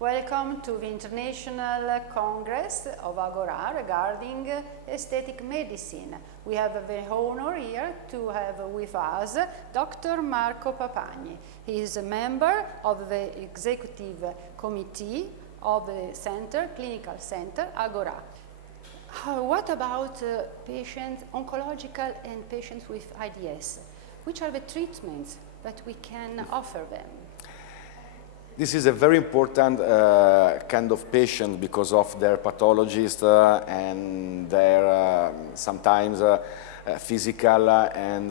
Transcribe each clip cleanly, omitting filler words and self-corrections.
Welcome to the International Congress of Agorà regarding aesthetic medicine. We have the honor here to have with us Dr. Marco Papagni. He is a member of the Executive Committee of the Clinical Center Agorà. What about patients, oncological and patients with IDS? Which are the treatments that we can offer them? This is a very important kind of patient because of their pathologies and their sometimes physical and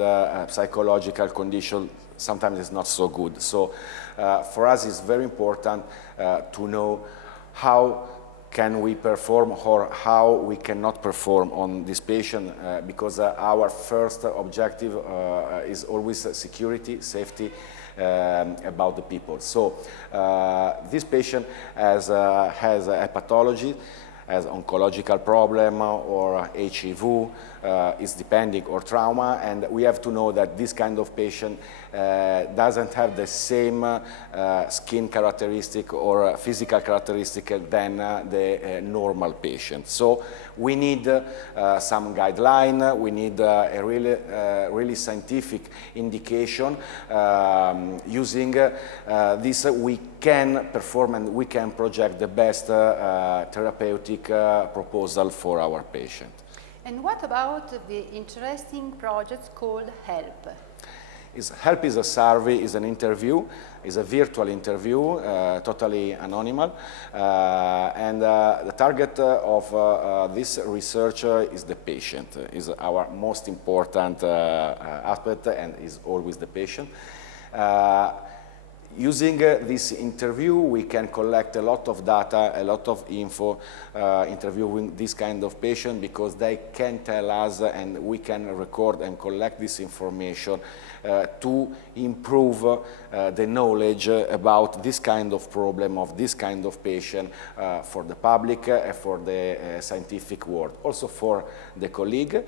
psychological condition sometimes is not so good. So for us it's very important to know how can we perform or how we cannot perform on this patient because our first objective is always security, safety about the people. So this patient has a pathology, has oncological problem or HIV, is depending or trauma, and we have to know that this kind of patient doesn't have the same skin characteristic or physical characteristic than the normal patient. So we need some guideline, we need a really scientific indication. Using this we can perform and we can project the best therapeutic proposal for our patient. And what about the interesting project called HELP? HELP is a survey, is an interview, is a virtual interview, totally anonymous, and the target of this research is the patient, is our most important aspect and is always the patient. Using this interview, we can collect a lot of data, a lot of info, interviewing this kind of patient because they can tell us and we can record and collect this information to improve the knowledge about this kind of problem of this kind of patient for the public and for the scientific world. Also for the colleague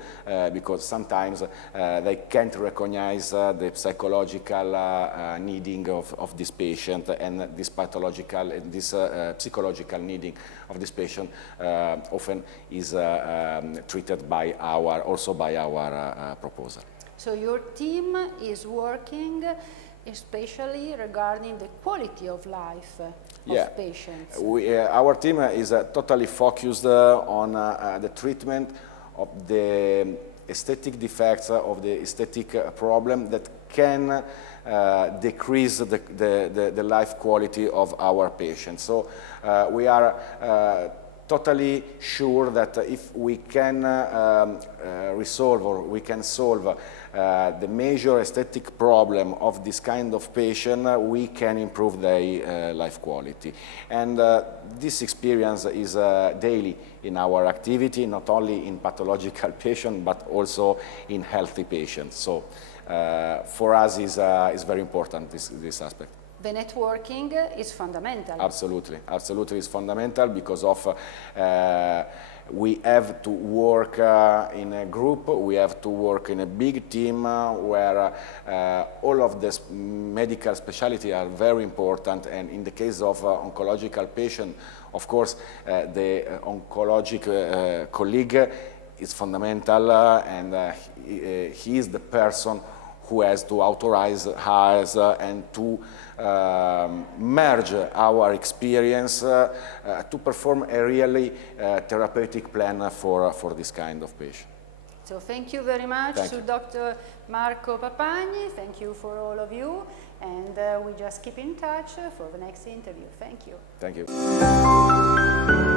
because sometimes they can't recognize the psychological needing of this patient and this pathological and this psychological needing of this patient often is treated by also by our proposal. So your team is working especially regarding the quality of life of patients. Our team is totally focused on the treatment of the aesthetic defects, of the aesthetic problem that can decrease the life quality of our patients. So we are totally sure that if we can resolve or we can solve the major aesthetic problem of this kind of patient, we can improve their life quality. And this experience is daily in our activity, not only in pathological patients, but also in healthy patients. So for us is very important, this aspect. The networking is fundamental. Absolutely, absolutely is fundamental because of we have to work in a group, we have to work in a big team where all of the medical specialties are very important, and in the case of oncological patient, of course, the oncologic colleague is fundamental and he is the person who has to authorize us and to merge our experience to perform a really therapeutic plan for this kind of patient. So thank you very much to Dr. Marco Papagni. Thank you for all of you, and we just keep in touch for the next interview. Thank you. Thank you.